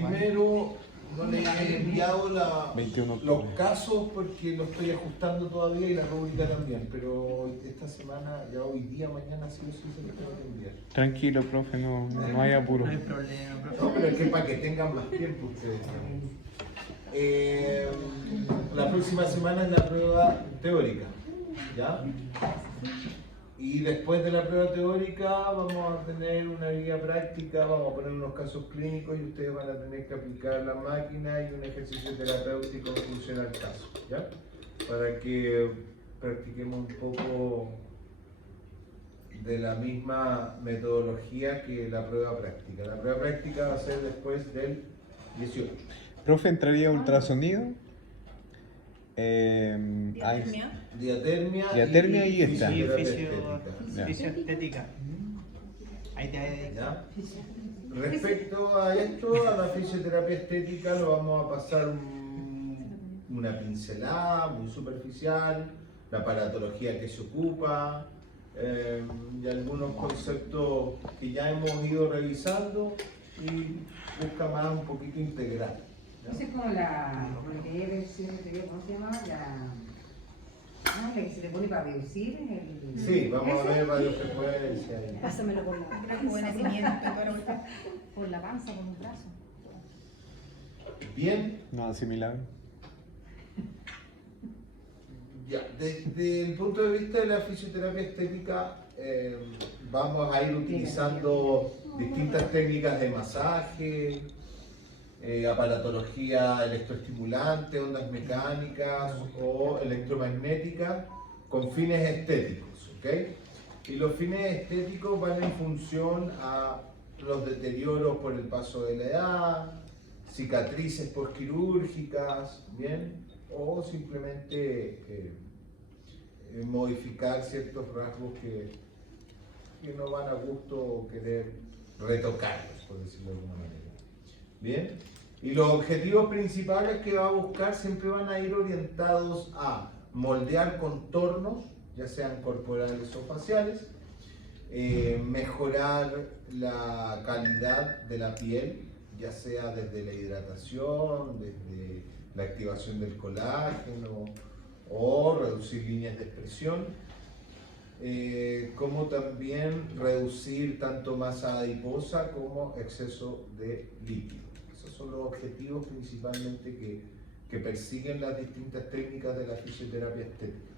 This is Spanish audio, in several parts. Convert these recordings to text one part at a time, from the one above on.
Primero, no le he enviado 21 los casos porque lo estoy ajustando todavía y la rúbrica también, pero esta semana, ya hoy día, mañana sí o sí se los tengo que enviar. Tranquilo, profe, no hay apuro. No hay problema, profe. No, pero es que para que tengan más tiempo ustedes. La próxima semana es la prueba teórica, ¿ya? Y después de la prueba teórica vamos a tener una guía práctica, vamos a poner unos casos clínicos y ustedes van a tener que aplicar la máquina y un ejercicio terapéutico en función al caso, ¿ya? Para que practiquemos un poco de la misma metodología que la prueba práctica. La prueba práctica va a ser después del 18. Profe, ¿entraría ultrasonido? Diatermia y esta. Sí, fisioterapia fisioestética. Ahí te ¿Ya? Respecto a esto, a la fisioterapia estética, lo vamos a pasar una pincelada muy superficial, la aparatología que se ocupa y algunos conceptos que ya hemos ido revisando y busca más un poquito integral. Esa es como lo que es versión anterior, ¿cómo se llama? La que se le pone para reducir el... Sí, vamos a ver radiofrecuencia. Pásamelo por la por la panza, por un brazo. Bien, No, similar. ya, desde el punto de vista de la fisioterapia estética, vamos a ir utilizando distintas técnicas de masaje, aparatología electroestimulante, ondas mecánicas o electromagnéticas con fines estéticos, ¿ok? Y los fines estéticos van en función a los deterioros por el paso de la edad, cicatrices postquirúrgicas, ¿bien? O simplemente modificar ciertos rasgos que no van a gusto querer retocarlos, por decirlo de alguna manera. Bien, y los objetivos principales que va a buscar siempre van a ir orientados a moldear contornos, ya sean corporales o faciales, mejorar la calidad de la piel, ya sea desde la hidratación, desde la activación del colágeno o reducir líneas de expresión, como también reducir tanto masa adiposa como exceso de líquido. Esos son los objetivos principalmente que persiguen las distintas técnicas de la fisioterapia estética.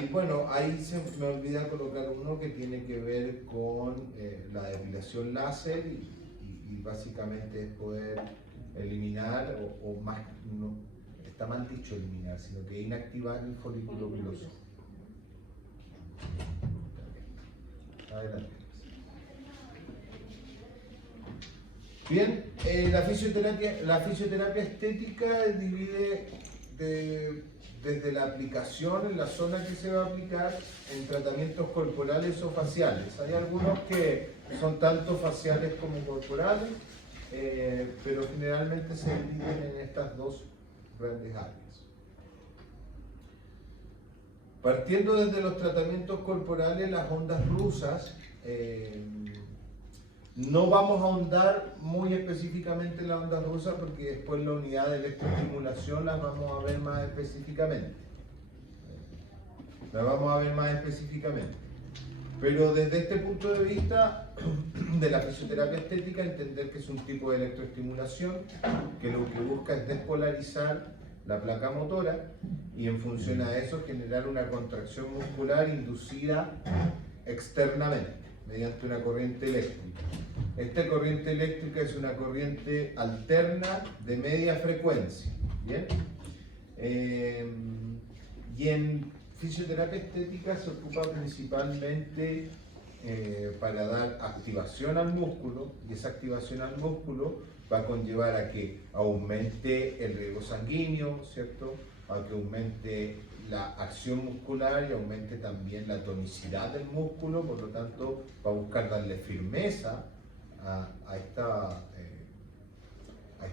Y bueno, ahí se me olvida colocar uno que tiene que ver con la depilación láser y básicamente es poder eliminar o más, no, está mal dicho eliminar, sino que inactivar el folículo piloso. Adelante. Bien, la fisioterapia estética divide desde la aplicación en la zona que se va a aplicar en tratamientos corporales o faciales. Hay algunos que son tanto faciales como corporales, pero generalmente se dividen en estas dos grandes áreas. Partiendo desde los tratamientos corporales, las ondas rusas, no vamos a ahondar muy específicamente en las ondas rusas porque después la unidad de electroestimulación las vamos a ver más específicamente. Pero desde este punto de vista de la fisioterapia estética, entender que es un tipo de electroestimulación que lo que busca es despolarizar la placa motora y en función a eso generar una contracción muscular inducida externamente mediante una corriente eléctrica. Esta corriente eléctrica es una corriente alterna de media frecuencia, ¿bien? Y en fisioterapia estética se ocupa principalmente para dar activación al músculo, y esa activación al músculo va a conllevar a que aumente el riego sanguíneo, ¿cierto? A que aumente la acción muscular y aumente también la tonicidad del músculo, por lo tanto va a buscar darle firmeza a estas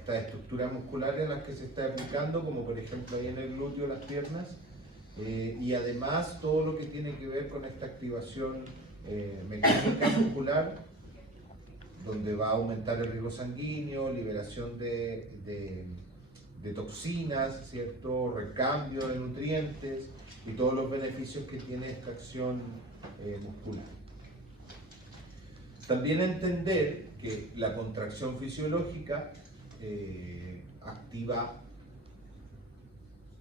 estructuras musculares a las que se está aplicando, como por ejemplo ahí en el glúteo, las piernas, y además todo lo que tiene que ver con esta activación mecánica muscular donde va a aumentar el riego sanguíneo, liberación de toxinas, ¿cierto? Recambio de nutrientes y todos los beneficios que tiene esta acción muscular. También entender que la contracción fisiológica activa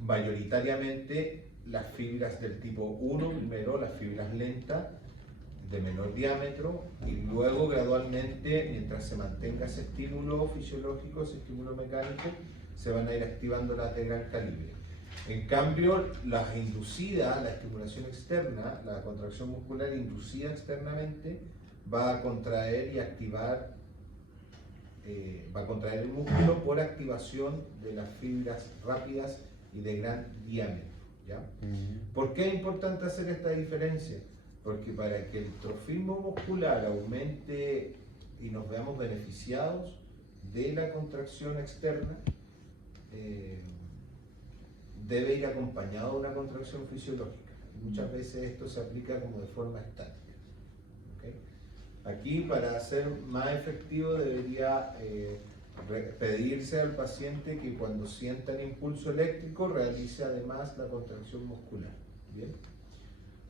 mayoritariamente las fibras del tipo 1, primero las fibras lentas de menor diámetro y luego gradualmente, mientras se mantenga ese estímulo fisiológico, ese estímulo mecánico, se van a ir activando las de gran calibre. En cambio, las inducidas, la estimulación externa, la contracción muscular inducida externamente, va a contraer y activar, va a contraer el músculo por activación de las fibras rápidas y de gran diámetro, ¿ya? ¿Por qué es importante hacer esta diferencia? Porque para que el trofismo muscular aumente y nos veamos beneficiados de la contracción externa, debe ir acompañado de una contracción fisiológica. Muchas veces esto se aplica como de forma estática. ¿Okay? Aquí, para ser más efectivo, debería pedirse al paciente que cuando sienta el impulso eléctrico realice además la contracción muscular. ¿Bien?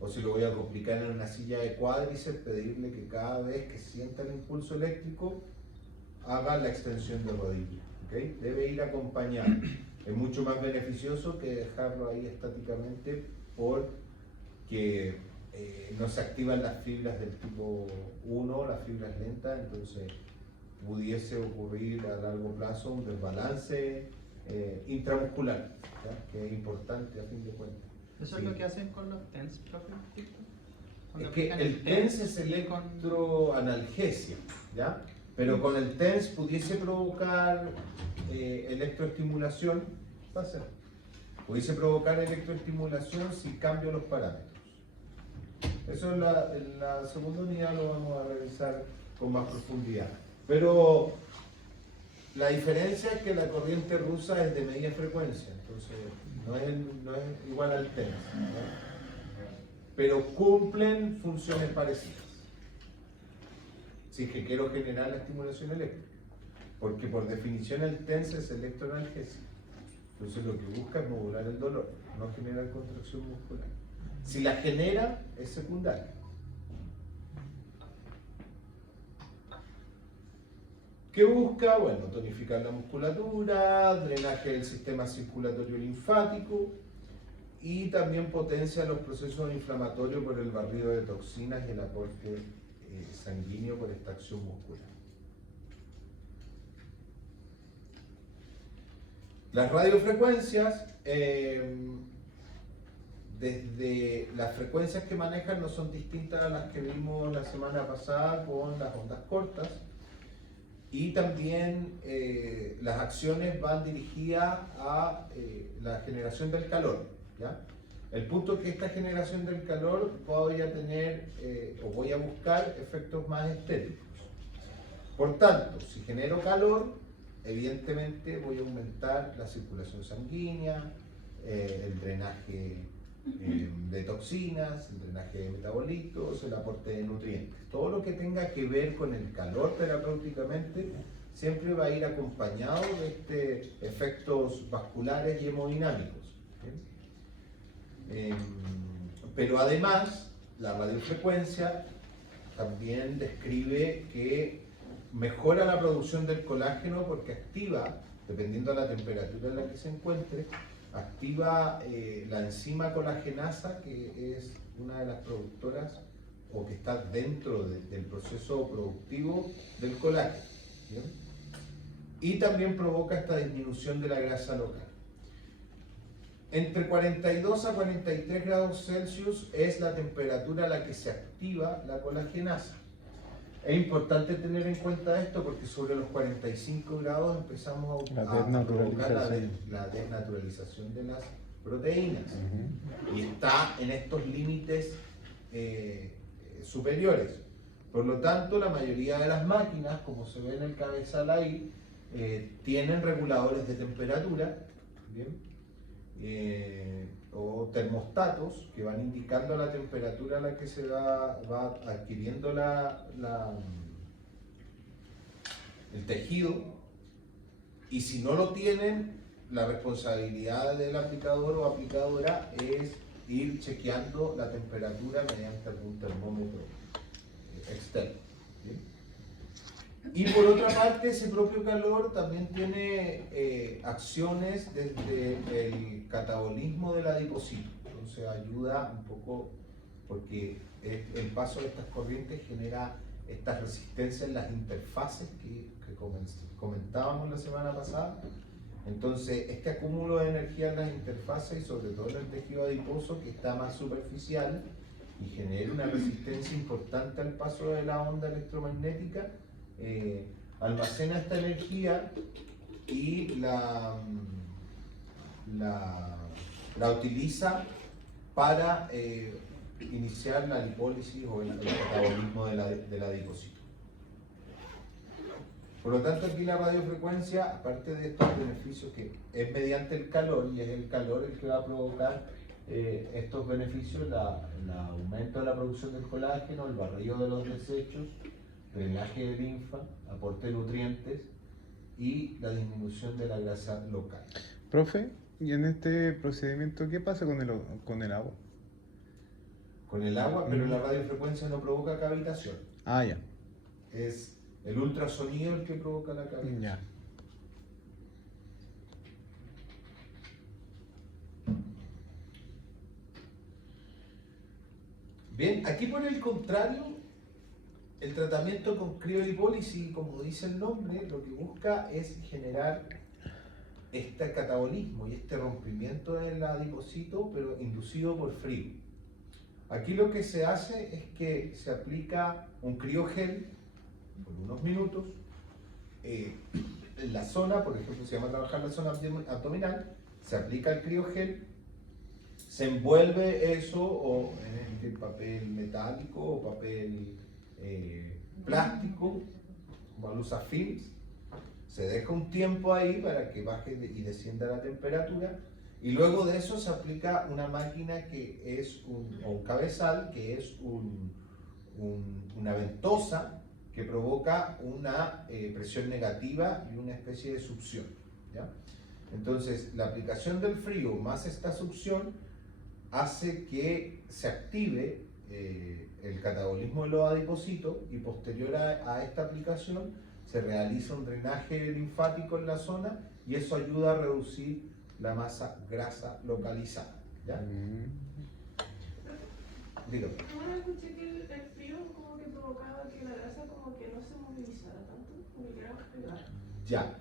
O si lo voy a complicar en una silla de cuádriceps, pedirle que cada vez que sienta el impulso eléctrico haga la extensión de rodilla. ¿Okay? Debe ir acompañado. Es mucho más beneficioso que dejarlo ahí estáticamente porque no se activan las fibras del tipo 1, las fibras lentas, entonces pudiese ocurrir a largo plazo un desbalance intramuscular, ¿ya? Que es importante a fin de cuentas. ¿Eso es lo que hacen con los TENS, profe? Es que el TENS es electroanalgesia, ¿ya? Pero con el TENS pudiese provocar electroestimulación, va a ser. Pudiese provocar electroestimulación si cambio los parámetros. Eso en la segunda unidad lo vamos a revisar con más profundidad. Pero la diferencia es que la corriente rusa es de media frecuencia, entonces no es igual al TENS, ¿no? Pero cumplen funciones parecidas. Si es que quiero generar la estimulación eléctrica, porque por definición el TENS es electroanalgesia. Entonces lo que busca es modular el dolor, no generar contracción muscular. Si la genera, es secundaria. ¿Qué busca? Bueno, tonificar la musculatura, drenaje del sistema circulatorio linfático y también potencia los procesos inflamatorios por el barrido de toxinas y el aporte sanguíneo por esta acción muscular. Las radiofrecuencias, desde las frecuencias que manejan no son distintas a las que vimos la semana pasada con las ondas cortas, y también las acciones van dirigidas a la generación del calor, ¿ya? El punto es que esta generación del calor voy a tener o voy a buscar efectos más estéticos. Por tanto, si genero calor, evidentemente voy a aumentar la circulación sanguínea, el drenaje de toxinas, el drenaje de metabolitos, el aporte de nutrientes. Todo lo que tenga que ver con el calor terapéuticamente siempre va a ir acompañado de efectos vasculares y hemodinámicos. Pero además, la radiofrecuencia también describe que mejora la producción del colágeno porque activa, dependiendo de la temperatura en la que se encuentre, activa la enzima colagenasa, que es una de las productoras o que está dentro del proceso productivo del colágeno, ¿bien? Y también provoca esta disminución de la grasa local. Entre 42 a 43 grados Celsius es la temperatura a la que se activa la colagenasa. Es importante tener en cuenta esto porque sobre los 45 grados empezamos a provocar la desnaturalización de las proteínas. Y está en estos límites superiores. Por lo tanto, la mayoría de las máquinas, como se ve en el cabezal ahí, tienen reguladores de temperatura, ¿bien? O termostatos que van indicando la temperatura a la que se va adquiriendo el tejido, y si no lo tienen, la responsabilidad del aplicador o aplicadora es ir chequeando la temperatura mediante algún termómetro externo. ¿Sí? Y por otra parte, ese propio calor también tiene acciones desde el catabolismo del adipocito. Entonces ayuda un poco porque el paso de estas corrientes genera estas resistencias en las interfaces que comentábamos la semana pasada. Entonces, este acúmulo de energía en las interfaces y sobre todo en el tejido adiposo que está más superficial y genera una resistencia importante al paso de la onda electromagnética, almacena esta energía y la utiliza para iniciar la lipólisis o el catabolismo del adipocito. Por lo tanto, aquí la radiofrecuencia, aparte de estos beneficios que es mediante el calor, y es el calor el que va a provocar estos beneficios, el aumento de la producción del colágeno, el barrido de los desechos, drenaje de linfa, aporte de nutrientes y la disminución de la grasa local. Profe, y en este procedimiento, ¿qué pasa con el agua? Con el agua, pero la radiofrecuencia no provoca cavitación. Ah, ya. Es el ultrasonido el que provoca la cavitación. Ya. Bien, aquí por el contrario, el tratamiento con criolipólisis, como dice el nombre, lo que busca es generar este catabolismo y este rompimiento del adipocito, pero inducido por frío. Aquí lo que se hace es que se aplica un criogel por unos minutos en la zona, por ejemplo, se llama trabajar la zona abdominal, se aplica el criogel, se envuelve eso o en este papel metálico o papel plástico, balusa films, se deja un tiempo ahí para que baje y descienda la temperatura, y luego de eso se aplica una máquina que es o un cabezal, que es una ventosa que provoca una presión negativa y una especie de succión, ¿ya? Entonces, la aplicación del frío más esta succión hace que se active el catabolismo de los adipocitos, y posterior a esta aplicación se realiza un drenaje linfático en la zona, y eso ayuda a reducir la masa grasa localizada, ¿ya? Dígame. Bueno, escuché que el frío como que provocaba que la grasa como que no se movilizara tanto, como que era más pegada. Ya.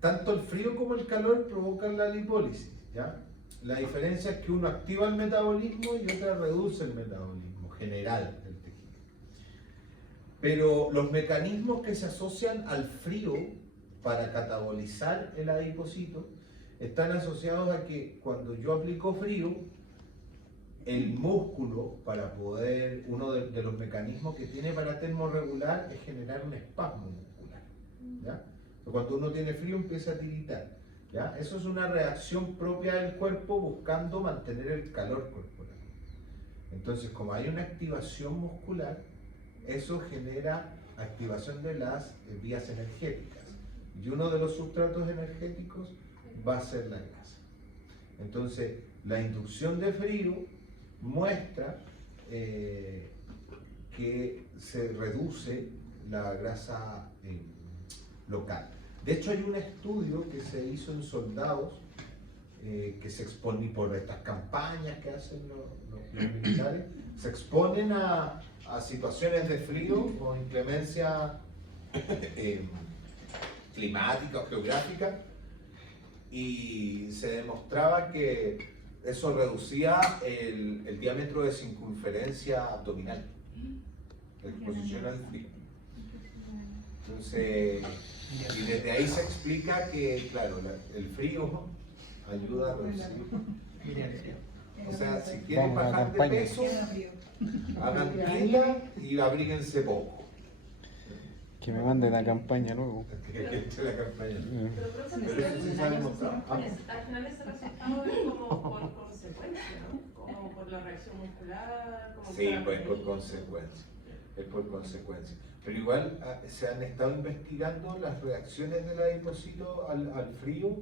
Tanto el frío como el calor provocan la lipólisis, ¿ya? La diferencia es que uno activa el metabolismo y otra reduce el metabolismo general del tejido. Pero los mecanismos que se asocian al frío para catabolizar el adipocito están asociados a que cuando yo aplico frío, el músculo, para poder, uno de los mecanismos que tiene para termorregular es generar un espasmo muscular, ¿ya? Cuando uno tiene frío empieza a tiritar, ¿ya? Eso es una reacción propia del cuerpo buscando mantener el calor corporal. Entonces, como hay una activación muscular, eso genera activación de las vías energéticas, y uno de los sustratos energéticos va a ser la grasa. Entonces, la inducción de frío muestra que se reduce la grasa local. De hecho, hay un estudio que se hizo en soldados que se exponen por estas campañas que hacen los militares, se exponen a situaciones de frío o inclemencia climática o geográfica, y se demostraba que eso reducía el diámetro de circunferencia abdominal, la exposición al frío. Entonces, y desde ahí se explica que, claro, el frío ayuda a reducir. O sea, si quieren Vamos a la bajar de campaña. peso, hagan dieta y abríguense poco. Que me manden la campaña luego. Que eche la campaña. Pero profe, Pero eso sí se ha demostrado. al final ese resultado es como por consecuencia, ¿no? Como por la reacción muscular. Como Sí, que- pues por consecuencia. es por consecuencia. Pero igual se han estado investigando las reacciones del adipocito al frío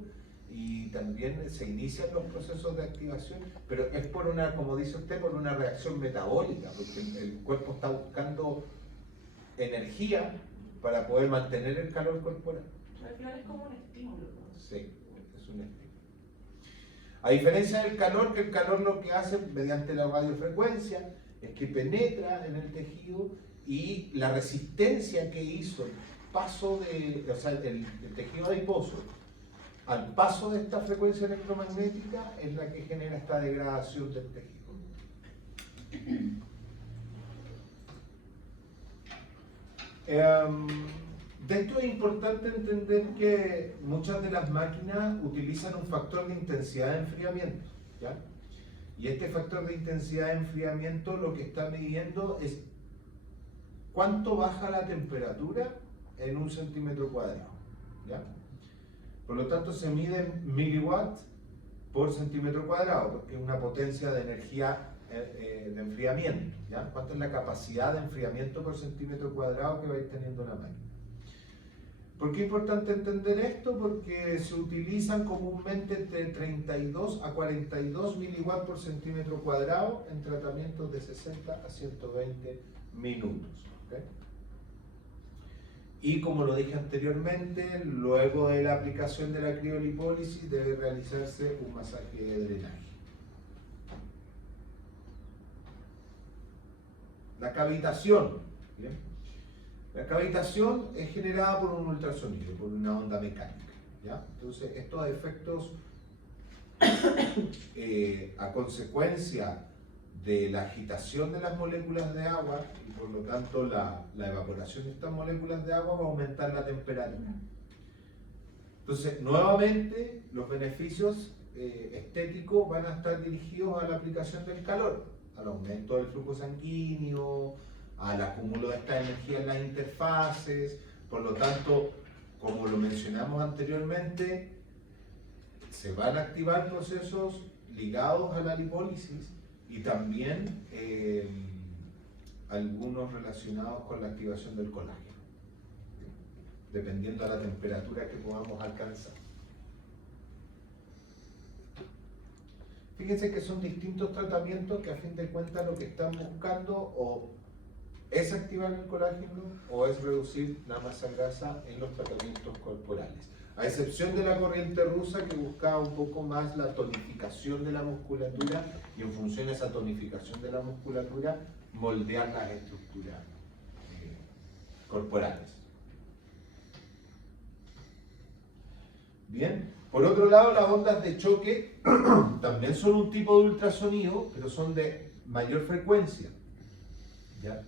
y también se inician los procesos de activación, pero es por una, como dice usted, por una reacción metabólica, porque el cuerpo está buscando energía para poder mantener el calor corporal. Al final es como un estímulo, ¿no? Sí, es un estímulo. A diferencia del calor, que el calor lo que hace mediante la radiofrecuencia es que penetra en el tejido y la resistencia que hizo el paso de, o sea, el tejido adiposo al paso de esta frecuencia electromagnética es la que genera esta degradación del tejido. De esto es importante entender que muchas de las máquinas utilizan un factor de intensidad de enfriamiento, ¿ya? Y este factor de intensidad de enfriamiento lo que está midiendo es cuánto baja la temperatura en 1 centímetro cuadrado, ¿ya? Por lo tanto se mide en miliwatts por centímetro cuadrado, porque es una potencia de energía de enfriamiento, ¿ya? ¿Cuánta es la capacidad de enfriamiento por centímetro cuadrado que vais teniendo la máquina? ¿Por qué es importante entender esto? Porque se utilizan comúnmente entre 32 a 42 miliwatts por centímetro cuadrado en tratamientos de 60 a 120 minutos. ¿Okay? Y como lo dije anteriormente, luego de la aplicación de la criolipólisis debe realizarse un masaje de drenaje. La cavitación. ¿Bien? La cavitación es generada por un ultrasonido, por una onda mecánica, ¿ya? Entonces, estos efectos a consecuencia de la agitación de las moléculas de agua y por lo tanto la evaporación de estas moléculas de agua va a aumentar la temperatura. Entonces, nuevamente, los beneficios estéticos van a estar dirigidos a la aplicación del calor, al aumento del flujo sanguíneo, al acúmulo de esta energía en las interfaces. Por lo tanto, como lo mencionamos anteriormente, se van a activar procesos ligados a la lipólisis y también algunos relacionados con la activación del colágeno, dependiendo de la temperatura que podamos alcanzar. Fíjense que son distintos tratamientos que a fin de cuentas lo que están buscando o es activar el colágeno o es reducir la masa grasa en los tratamientos corporales. A excepción de la corriente rusa que buscaba un poco más la tonificación de la musculatura y en función de esa tonificación de la musculatura moldear las estructuras corporales. Bien, por otro lado las ondas de choque también son un tipo de ultrasonido, pero son de mayor frecuencia, ¿ya?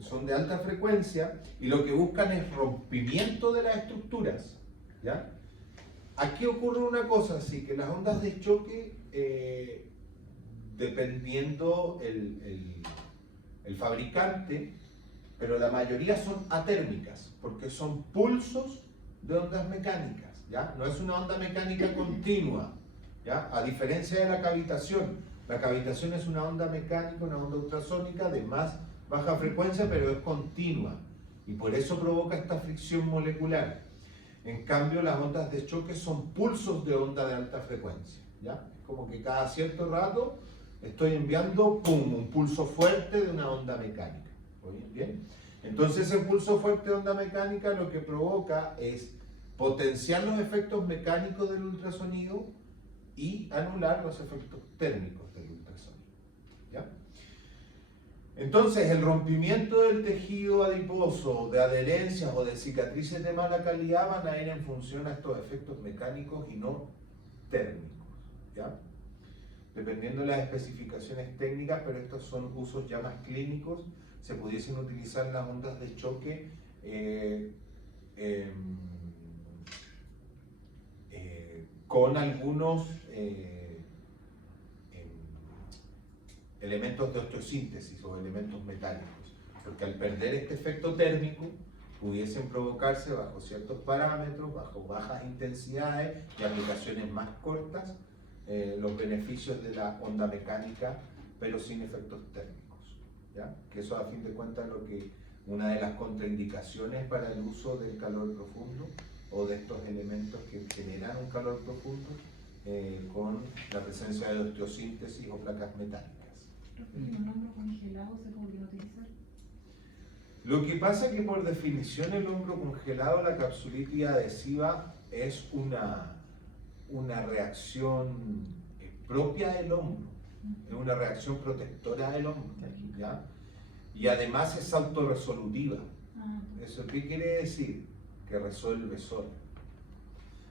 Son de alta frecuencia y lo que buscan es rompimiento de las estructuras, ¿ya? Aquí ocurre una cosa, así que las ondas de choque, dependiendo el fabricante, pero la mayoría son atérmicas, porque son pulsos de ondas mecánicas, ¿ya? No es una onda mecánica continua, ¿ya? A diferencia de la cavitación. La cavitación es una onda mecánica, una onda ultrasónica de más baja frecuencia, pero es continua y por eso provoca esta fricción molecular. En cambio, las ondas de choque son pulsos de onda de alta frecuencia, ¿ya? Es como que cada cierto rato estoy enviando ¡pum!, un pulso fuerte de una onda mecánica. ¿Oyen bien? Entonces, ese pulso fuerte de onda mecánica lo que provoca es potenciar los efectos mecánicos del ultrasonido y anular los efectos térmicos del ultrasonido, ¿ya? Entonces, el rompimiento del tejido adiposo, de adherencias o de cicatrices de mala calidad van a ir en función a estos efectos mecánicos y no térmicos, ¿ya? Dependiendo de las especificaciones técnicas, pero estos son usos ya más clínicos, se pudiesen utilizar las ondas de choque con algunos elementos de osteosíntesis o elementos metálicos, porque al perder este efecto térmico pudiesen provocarse bajo ciertos parámetros, bajo bajas intensidades y aplicaciones más cortas, los beneficios de la onda mecánica, pero sin efectos térmicos. ¿ya? Que eso a fin de cuentas es lo que una de las contraindicaciones para el uso del calor profundo o de estos elementos que generan un calor profundo con la presencia de osteosíntesis o placas metálicas. ¿Un hombro congelado se podría utilizar? Lo que pasa es que por definición el hombro congelado, la capsulitis adhesiva es una reacción propia del hombro, es una reacción protectora del hombro, ¿ya? Y además es autorresolutiva. ¿Eso qué quiere decir? Que resuelve sola.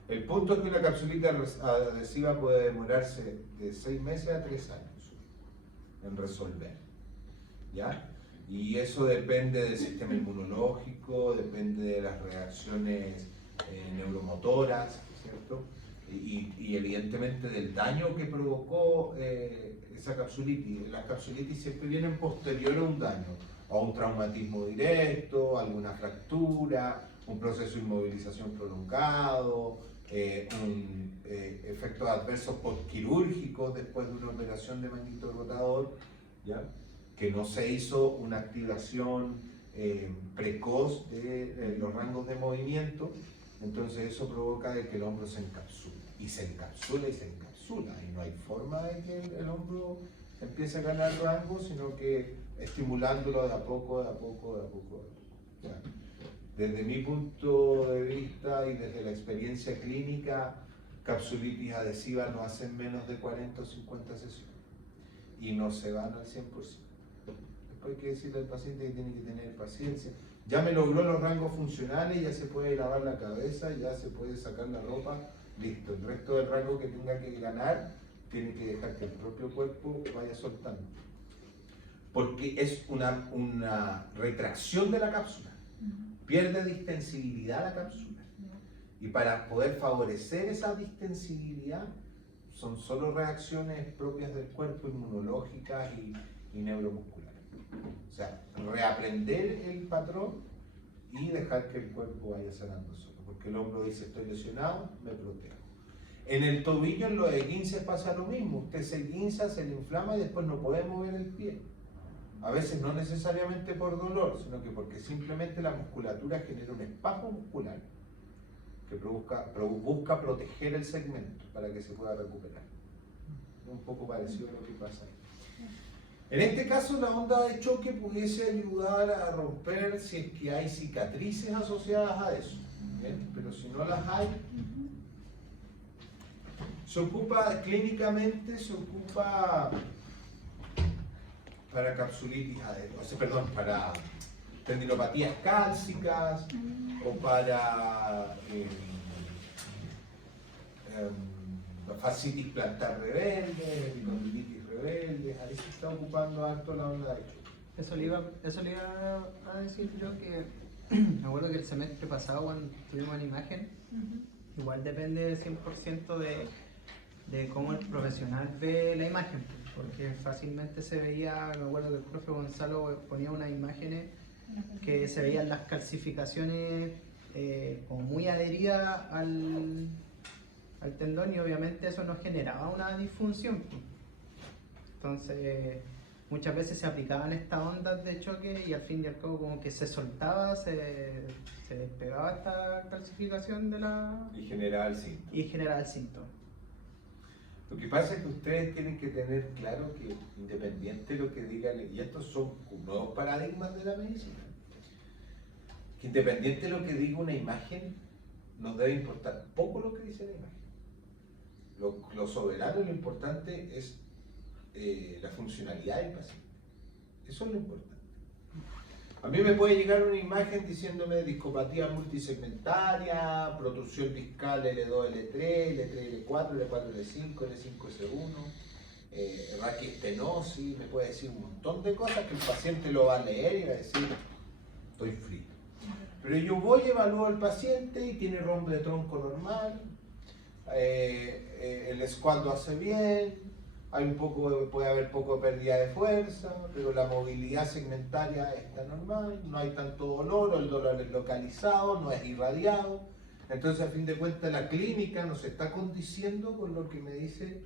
El punto es que una capsulita adhesiva puede demorarse de 6 meses a 3 años en resolver, ¿ya? Y eso depende del sistema inmunológico, depende de las reacciones neuromotoras, ¿cierto? Y evidentemente del daño que provocó esa capsulitis. Las capsulitis siempre vienen posterior a un daño, a un traumatismo directo, alguna fractura, un proceso de inmovilización prolongado, efectos adversos postquirúrgicos después de una operación de manguito rotador, ¿ya? Que no se hizo una activación precoz de los rangos de movimiento, entonces eso provoca de que el hombro se encapsule, y se encapsula y se encapsula, y no hay forma de que el hombro empiece a ganar rango, sino que estimulándolo de a poco, de a poco, de a poco. ¿Ya? Desde mi punto de vista y desde la experiencia clínica, capsulitis adhesivas no hacen menos de 40 o 50 sesiones y no se van al 100%. Después hay que decirle al paciente que tiene que tener paciencia. Ya me logró los rangos funcionales, ya se puede lavar la cabeza, ya se puede sacar la ropa, listo. El resto del rango que tenga que ganar, tiene que dejar que el propio cuerpo vaya soltando. Porque es una retracción de la cápsula. Pierde distensibilidad la cápsula. Y para poder favorecer esa distensibilidad, son solo reacciones propias del cuerpo, inmunológicas y neuromusculares. O sea, reaprender el patrón y dejar que el cuerpo vaya sanando solo. Porque el hombro dice, estoy lesionado, me protejo. En el tobillo, en los esguinces pasa lo mismo. Usted se esguinza, se le inflama y después no puede mover el pie. A veces no necesariamente por dolor, sino que porque simplemente la musculatura genera un espasmo muscular que busca proteger el segmento para que se pueda recuperar. Un poco parecido a lo que pasa ahí. En este caso, la onda de choque pudiese ayudar a romper si es que hay cicatrices asociadas a eso. ¿Bien? Pero si no las hay, clínicamente se ocupa para capsulitis, para tendinopatías cálcicas o para fascitis plantar rebelde, epicondilitis rebelde. Ahí se está ocupando harto la onda de choque. Eso le iba a decir yo, que me acuerdo que el semestre pasado cuando tuvimos la imagen, igual depende 100% de cómo el profesional ve la imagen, porque fácilmente se veía, me acuerdo que el profe Gonzalo ponía unas imágenes que se veían las calcificaciones como muy adheridas al tendón, y obviamente eso nos generaba una disfunción. Entonces muchas veces se aplicaban estas ondas de choque y al fin y al cabo como que se soltaba, se despegaba esta calcificación de la... Y generaba el síntoma. Y generaba el síntoma. Lo que pasa es que ustedes tienen que tener claro que independiente de lo que digan, y estos son nuevos paradigmas de la medicina, que independiente de lo que diga una imagen, nos debe importar poco lo que dice la imagen. Lo soberano y lo importante es la funcionalidad del paciente. Eso es lo importante. A mí me puede llegar una imagen diciéndome discopatía multisegmentaria, protrusión discal L2, L3, L3, L4, L4, L5, L5, S1, raquiestenosis, me puede decir un montón de cosas que el paciente lo va a leer y va a decir, estoy frito. Pero yo voy y evalúo al paciente y tiene rombo de tronco normal, el squat lo hace bien, puede haber poco pérdida de fuerza, pero la movilidad segmentaria está normal, no hay tanto dolor, o el dolor es localizado, no es irradiado. Entonces, a fin de cuentas, la clínica nos está condiciendo con lo que me dice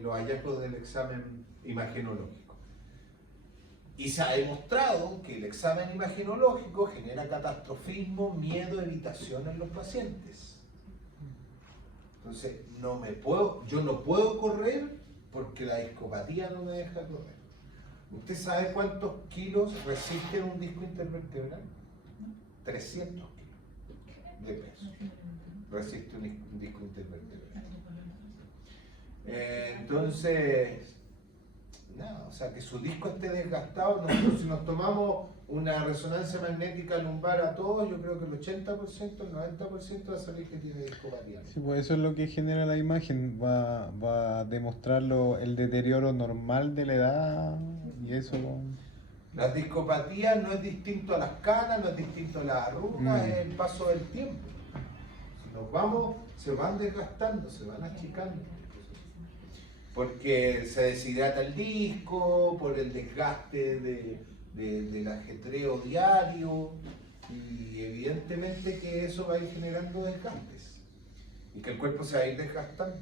los hallazgos del examen imagenológico. Y se ha demostrado que el examen imagenológico genera catastrofismo, miedo, evitación en los pacientes. Entonces, yo no puedo correr porque la discopatía no me deja correr. ¿Usted sabe cuántos kilos resiste un disco intervertebral? 300 kilos de peso resiste un disco intervertebral. Entonces, nada, o sea, que su disco esté desgastado. Nosotros, si nos tomamos una resonancia magnética lumbar a todos, yo creo que el 80%, el 90% va a salir que tiene discopatía. Sí, pues eso es lo que genera la imagen, va a demostrar el deterioro normal de la edad y eso. La discopatía no es distinto a las canas, no es distinto a las arrugas, es el paso del tiempo. Si nos vamos, se van desgastando, se van achicando. Porque se deshidrata el disco, por el desgaste del ajetreo diario, y evidentemente que eso va a ir generando desgastes y que el cuerpo se va a ir desgastando.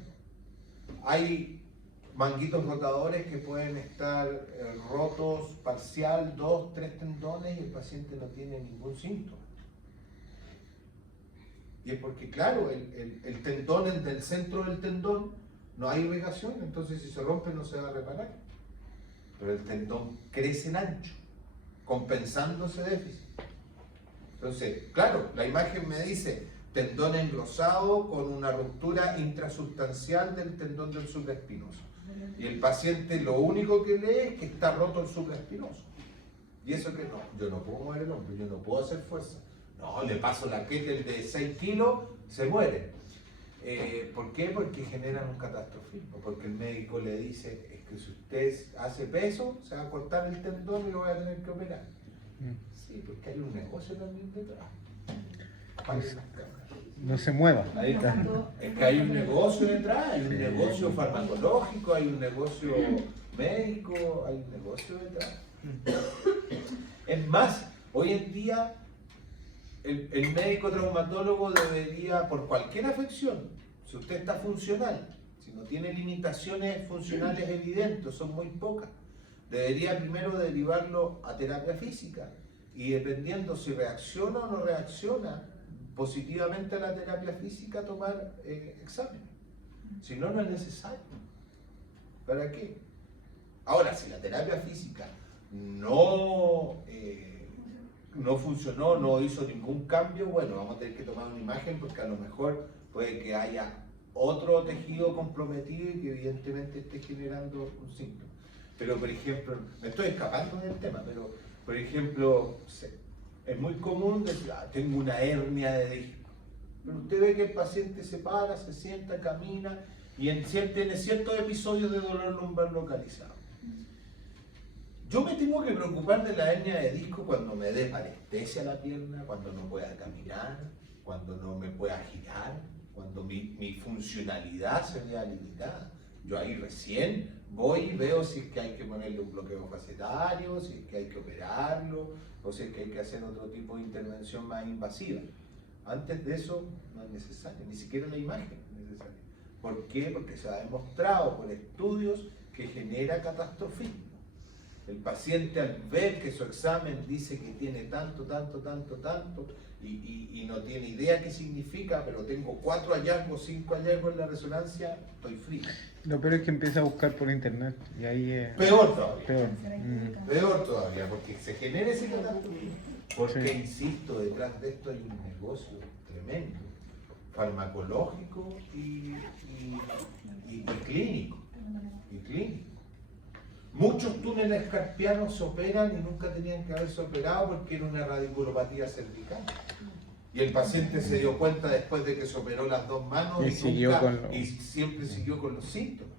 Hay manguitos rotadores que pueden estar rotos parcial, 2, 3 tendones y el paciente no tiene ningún síntoma. Y es porque, claro, el tendón, del centro del tendón, no hay irrigación, entonces si se rompe no se va a reparar. Pero el tendón crece en ancho, compensando ese déficit. Entonces, claro, la imagen me dice tendón engrosado con una ruptura intrasustancial del tendón del supraespinoso. Y el paciente lo único que lee es que está roto el supraespinoso. Y eso que no, yo no puedo mover el hombro, yo no puedo hacer fuerza. No, le paso la kettle de 6 kilos, se muere. ¿Por qué? Porque generan un catastrofismo, porque el médico le dice, es que si usted hace peso, se va a cortar el tendón y lo va a tener que operar. Sí, porque hay un negocio también detrás. No se mueva. Ahí está. Es que hay un negocio detrás, hay un negocio farmacológico, hay un negocio médico, hay un negocio detrás. Es más, hoy en día el médico traumatólogo debería, por cualquier afección, si usted está funcional, si no tiene limitaciones funcionales evidentes, son muy pocas, debería primero derivarlo a terapia física y dependiendo si reacciona o no reacciona positivamente a la terapia física, tomar examen. Si no, no es necesario. ¿Para qué? Ahora, si la terapia física no funcionó, no hizo ningún cambio, bueno, vamos a tener que tomar una imagen porque a lo mejor puede que haya otro tejido comprometido y que evidentemente esté generando un síntoma. Pero, por ejemplo, me estoy escapando del tema, pero, por ejemplo, es muy común decir, tengo una hernia de disco. Pero usted ve que el paciente se para, se sienta, camina y tiene ciertos episodios de dolor lumbar localizado. Yo me tengo que preocupar de la hernia de disco cuando me dé parestesia a la pierna, cuando no pueda caminar, cuando no me pueda girar, cuando mi funcionalidad se vea limitada. Yo ahí recién voy y veo si es que hay que ponerle un bloqueo facetario, si es que hay que operarlo, o si es que hay que hacer otro tipo de intervención más invasiva. Antes de eso no es necesario, ni siquiera la imagen es necesaria. ¿Por qué? Porque se ha demostrado por estudios que genera catastrofismo. El paciente al ver que su examen dice que tiene tanto, y no tiene idea qué significa, pero tengo 4 hallazgos, 5 hallazgos en la resonancia, estoy frío. Lo peor es que empieza a buscar por internet y ahí es Peor todavía. peor. Peor todavía, porque se genera ese catastrofismo. Porque, Sí. insisto, detrás de esto hay un negocio tremendo, farmacológico y clínico. Muchos túneles carpianos se operan y nunca tenían que haberse operado porque era una radiculopatía cervical. Y el paciente se dio cuenta después de que se operó las 2 manos Y siempre siguió con los síntomas.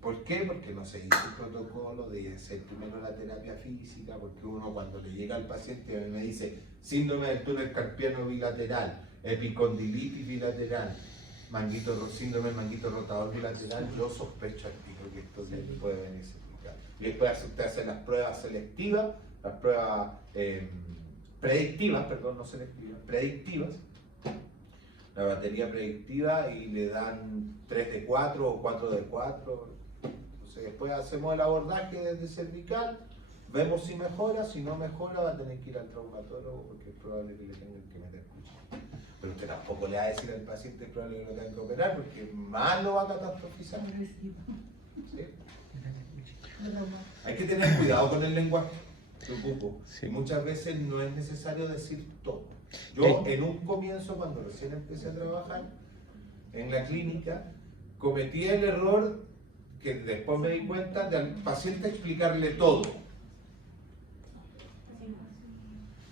¿Por qué? Porque no se hizo el protocolo de hacer primero la terapia física, porque uno cuando le llega al paciente me dice síndrome del túnel carpiano bilateral, epicondilitis bilateral, síndrome del manguito rotador bilateral, yo sospecho aquí que esto puede venir cervical. Y después usted hace las pruebas selectivas, las pruebas predictivas, la batería predictiva y le dan 3 de 4 o 4 de 4. Entonces después hacemos el abordaje desde cervical, vemos si mejora, si no mejora va a tener que ir al traumatólogo porque es probable que le tengan que meter cuchillo. Pero usted tampoco le va a decir al paciente es probable que lo tengan que operar porque más lo va a catastrofizar. ¿Sí? Hay que tener cuidado con el lenguaje, preocupo. Sí. Y muchas veces no es necesario decir todo. Yo en un comienzo, cuando recién empecé a trabajar en la clínica, cometí el error que después me di cuenta de al paciente explicarle todo.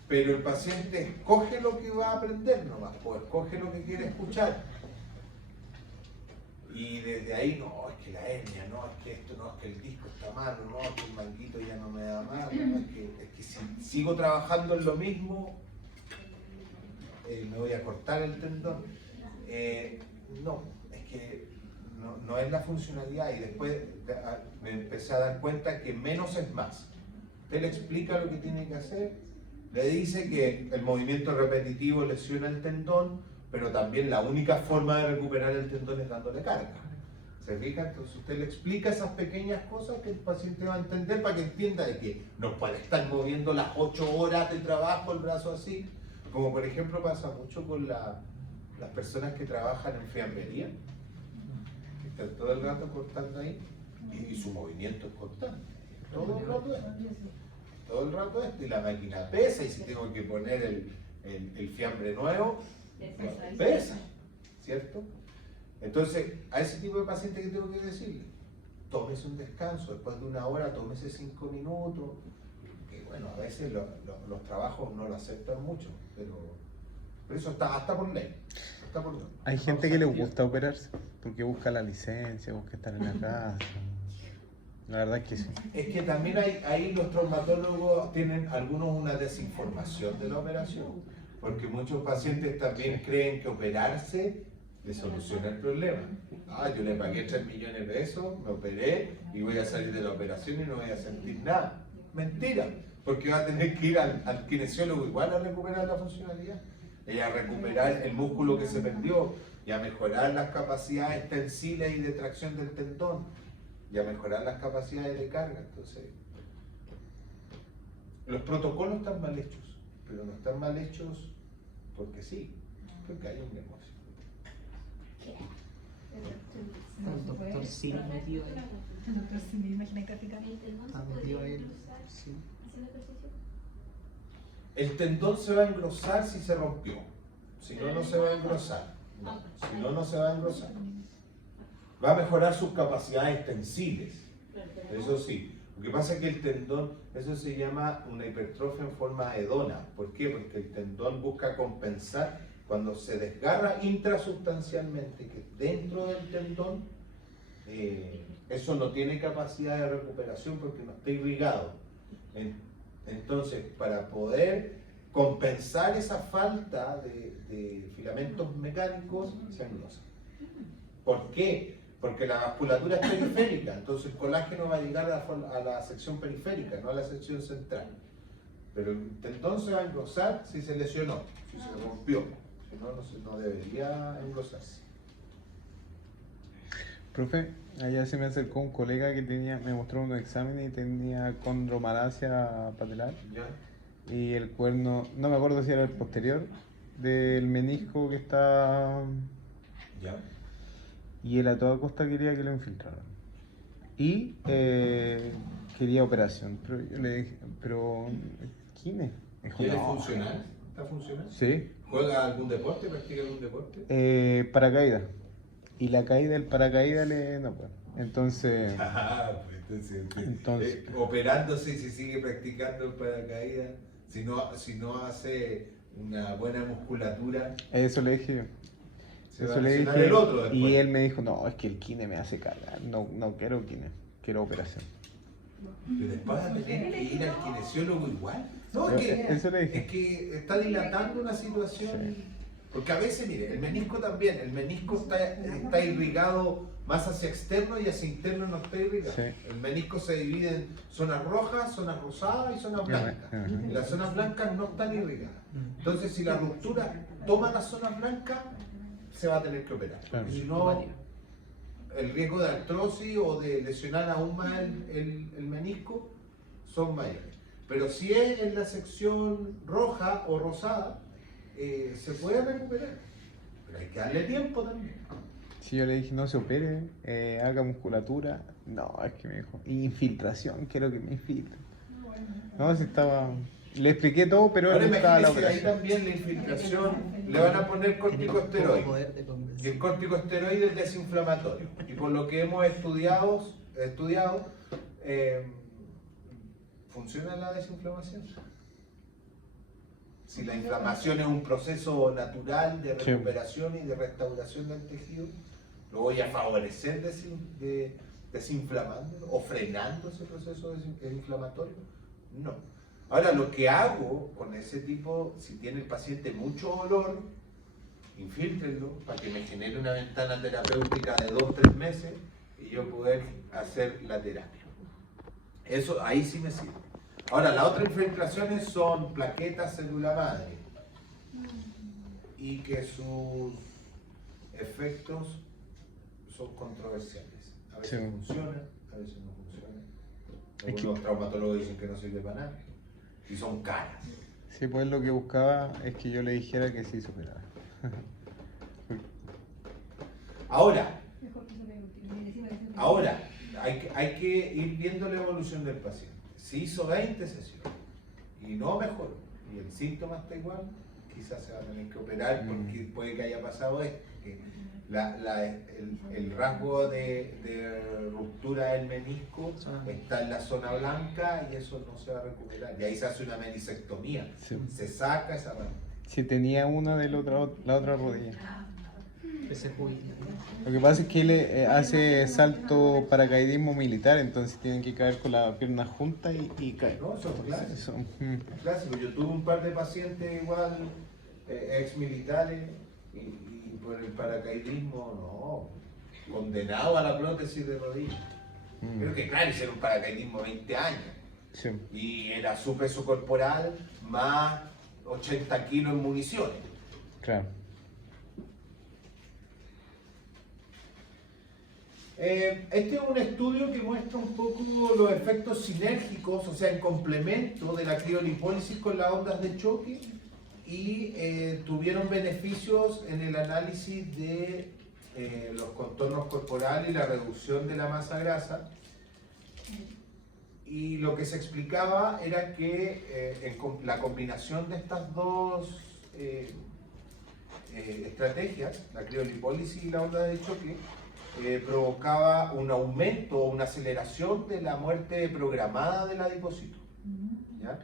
Pero el paciente escoge lo que va a aprender nomás, o escoge lo que quiere escuchar. Y desde ahí, no, es que la hernia, no, es que esto, no, es que el disco está malo, no, es que el manguito ya no me da mal, no, es que si sigo trabajando en lo mismo, me voy a cortar el tendón. No, es que no es la funcionalidad y después me empecé a dar cuenta que menos es más. Usted le explica lo que tiene que hacer, le dice que el movimiento repetitivo lesiona el tendón, pero también la única forma de recuperar el tendón es dándole carga. ¿Se fija? Entonces usted le explica esas pequeñas cosas que el paciente va a entender para que entienda de que no puede estar moviendo las 8 horas de trabajo el brazo así, como por ejemplo pasa mucho con las personas que trabajan en fiambrería, que están todo el rato cortando ahí y su movimiento es constante. Todo el rato esto. Todo el rato esto y la máquina pesa y si tengo que poner el fiambre nuevo, pesa, ¿cierto? Entonces, a ese tipo de paciente que tengo que decirle, tómese un descanso, después de 1 hora tómese 5 minutos, que bueno, a veces los trabajos no lo aceptan mucho, pero eso está hasta por ley. Hasta por ley. Hay gente que le gusta operarse porque busca la licencia, busca estar en la casa. La verdad es que sí. Es que también ahí los traumatólogos tienen algunos una desinformación de la operación, porque muchos pacientes también creen que operarse le soluciona el problema. Yo le pagué 3 millones de pesos, me operé y voy a salir de la operación y no voy a sentir nada. Mentira, porque va a tener que ir al kinesiólogo igual a recuperar la funcionalidad, y a recuperar el músculo que se perdió, y a mejorar las capacidades tensiles y de tracción del tendón, y a mejorar las capacidades de carga. Entonces, los protocolos están mal hechos, pero no están mal hechos porque sí, porque hay un negocio. El doctor sí metido ahí. El doctor sí me imagina practicar. Está metido ahí. Sí. El tendón se va a engrosar si se rompió, si no, no se va a engrosar. No, si no, no se va a engrosar. Va a mejorar sus capacidades tensiles, eso sí. Lo que pasa es que el tendón, eso se llama una hipertrofia en forma de dona. ¿Por qué? Porque el tendón busca compensar cuando se desgarra intrasubstancialmente, que dentro del tendón, eso no tiene capacidad de recuperación porque no está irrigado. Entonces, para poder compensar esa falta de filamentos mecánicos, se engrosa. ¿Por qué? Porque la vasculatura es periférica, entonces el colágeno va a llegar a la sección periférica, no a la sección central. Pero el tendón se va a engrosar si se lesionó, si se rompió, si no, no debería engrosarse. Profe, allá se me acercó un colega que me mostró unos exámenes y tenía condromalacia patelar. ¿Ya? Y el cuerno, no me acuerdo si era el posterior, del menisco que está... ¿Ya? Y él a toda costa quería que lo infiltraran. Y quería operación. Pero yo le dije, pero ¿quién es? Me dijo, ¿Quiere no. funcionar? ¿Está funcionando? Sí. ¿Juega algún deporte? ¿Practica algún deporte? Paracaídas. Y la caída del paracaídas no puede. Entonces, Pues entonces operándose, si sigue practicando el paracaídas, si no hace una buena musculatura, eso le dije yo. se va Eso a le lesionar dije. el otro después. Y él me dijo, no, es que el kine me hace cagar. No quiero kine, quiero operación. Pero después va a tener que ir al kinesiólogo igual. No, Eso le dije. es que está dilatando una situación. Sí. Porque a veces, mire, el menisco también, el menisco está irrigado más hacia externo y hacia interno no está irrigado. Sí. El menisco se divide en zonas rojas, zonas rosadas y zonas blancas. Y las zonas blancas no están irrigadas. Entonces, si la ruptura toma las zonas blancas, se va a tener que operar. Claro. Si no, el riesgo de artrosis o de lesionar aún más el menisco son mayores. Pero si es en la sección roja o rosada, se puede recuperar. Pero hay que darle tiempo también. Si yo le dije no se opere, haga musculatura, no, es que me dijo, infiltración, quiero que me infiltre. No, si estaba... Le expliqué todo, pero Ahora él estaba la imagínese, ahí operación. también la infiltración, le van a poner Poco corticosteroides. poder de Y convencer. el corticosteroide es desinflamatorio. Y por lo que hemos estudiado ¿funciona la desinflamación? Si la inflamación es un proceso natural de Sí. recuperación y de restauración del tejido, ¿lo voy a favorecer desinflamando o frenando ese proceso inflamatorio? No. Ahora, lo que hago con ese tipo, si tiene el paciente mucho dolor, infíltrenlo para que me genere una ventana terapéutica de 2-3 meses y yo poder hacer la terapia. Eso ahí sí me sirve. Ahora, las otras infiltraciones son plaquetas célula madre y que sus efectos son controversiales. A veces Sí. funcionan, a veces no funcionan. Es que- Algunos traumatólogos dicen que no sirve para nada y son caras. Sí, pues lo que buscaba es que yo le dijera que sí superaba. Ahora, Mejor que se vea útil. Medicina que se vea Ahora, hay que ir viendo la evolución del paciente. Si hizo 20 sesiones y no mejoró, y el síntoma está igual, quizás se va a tener que operar porque puede que haya pasado esto. Que el rasgo de ruptura del menisco está en la zona blanca y eso no se va a recuperar. Y ahí se hace una menisectomía, Sí. se saca esa parte. Si tenía una de la otra rodilla. Que se jubile. Lo que pasa es que él hace salto paracaidismo militar, entonces tienen que caer con la pierna junta y caer. No, eso es clásico. Eso, Clásico. Yo tuve un par de pacientes igual, ex militares, y por el paracaidismo, no, condenado a la prótesis de rodilla. Creo que claro, hicieron un paracaidismo 20 años Sí. y era su peso corporal más 80 kilos en municiones. Claro. Este es un estudio que muestra un poco los efectos sinérgicos, o sea, en complemento de la criolipólisis con las ondas de choque y tuvieron beneficios en el análisis de los contornos corporales y la reducción de la masa grasa. Y lo que se explicaba era que la combinación de estas dos estrategias, la criolipólisis y la onda de choque, provocaba un aumento o una aceleración de la muerte programada del adipocito, ¿ya?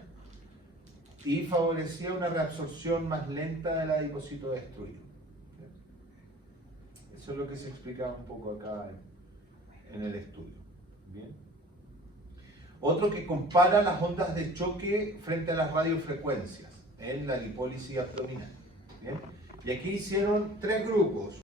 Y favorecía una reabsorción más lenta del adipocito destruido. ¿Ya? Eso es lo que se explicaba un poco acá en el estudio. ¿Bien? Otro que compara las ondas de choque frente a las radiofrecuencias en la lipólisis abdominal. ¿Bien? Y aquí hicieron 3 grupos.